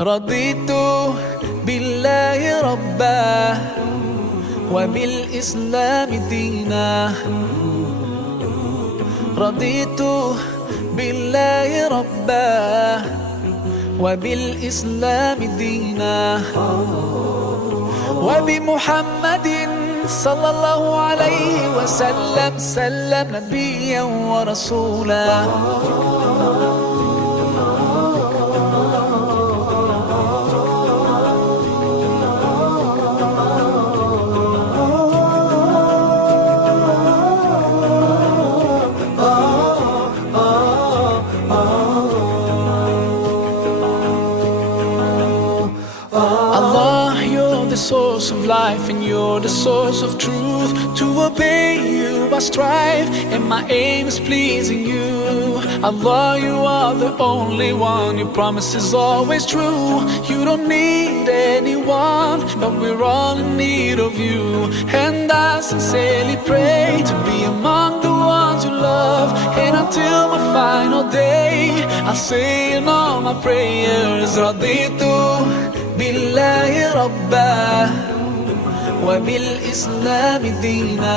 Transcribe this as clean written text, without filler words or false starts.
رضيت بالله ربا وبالإسلام دينا. رضيت بالله ربا وبالإسلام دينا وبمحمد صلى الله عليه وسلم نبيا ورسولا. Allah, you're the source of life and you're the source of truth. To obey you I strive and my aim is pleasing you. Allah, you are the only one, your promise is always true. You don't need anyone, but we're all in need of you. And I sincerely pray to be among the ones you love. And until my final day I'll say in all my prayers, رضيت بالله ربا وبالإسلام دينا.